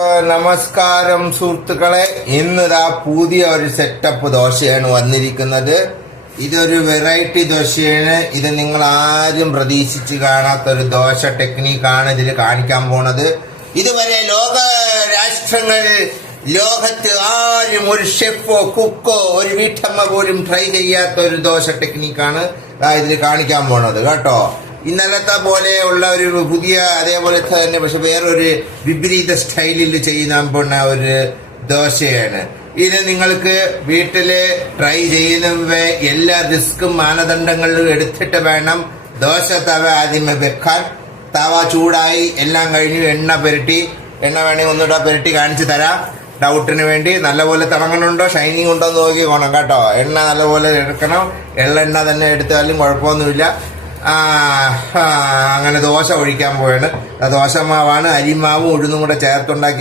നമസ്കാരം സുഹൃത്തുക്കളെ, ഇന്നിതാ പുതിയ ഒരു സെറ്റപ്പ് ദോശയാണ് വന്നിരിക്കുന്നത്. ഇതൊരു വെറൈറ്റി ദോശയാണ്. ഇത് നിങ്ങൾ ആരും പ്രതീക്ഷിച്ച് കാണാത്തൊരു ദോശ ടെക്നീക്കാണ് ഇതിൽ കാണിക്കാൻ പോണത്. ഇതുവരെ ലോക രാഷ്ട്രങ്ങൾ, ലോകത്ത് ആരും ഒരു ഷെഫോ കുക്കോ ഒരു വീട്ടമ്മ പോലും ട്രൈ ചെയ്യാത്ത ഒരു ദോശ ടെക്നീക്കാണ് ഇതിൽ കാണിക്കാൻ പോണത് കേട്ടോ. ഇന്നലത്തെ പോലെയുള്ള ഒരു പുതിയ, അതേപോലെ തന്നെ പക്ഷെ വേറൊരു വിപരീത സ്റ്റൈലിൽ ചെയ്യുന്ന ഒരു ദോശയാണ് ഇത്. നിങ്ങൾക്ക് വീട്ടില് ട്രൈ ചെയ്യുന്ന എല്ലാ റിസ്ക്കും മാനദണ്ഡങ്ങളിലും എടുത്തിട്ട് വേണം ദോശ തവ ആദ്യമേ വെക്കാൻ. തവ ചൂടായി എല്ലാം കഴിഞ്ഞു, എണ്ണ വേണമെങ്കിൽ ഒന്നുകൂടെ പുരട്ടി കാണിച്ചു തരാം. ഡൗട്ടിന് വേണ്ടി നല്ലപോലെ തിളങ്ങണുണ്ടോ, ഷൈനിങ് ഉണ്ടോ എന്ന് നോക്കിക്കോണം കേട്ടോ. എണ്ണ നല്ലപോലെ എടുക്കണം. എള്ളെണ്ണ തന്നെ എടുത്താലും കുഴപ്പമൊന്നുമില്ല. അങ്ങനെ ദോശ ഒഴിക്കാൻ പോയാണ്. ദോശമാവാണ്, അരിമാവും ഉഴുന്നും കൂടെ ചേർത്തുണ്ടാക്കി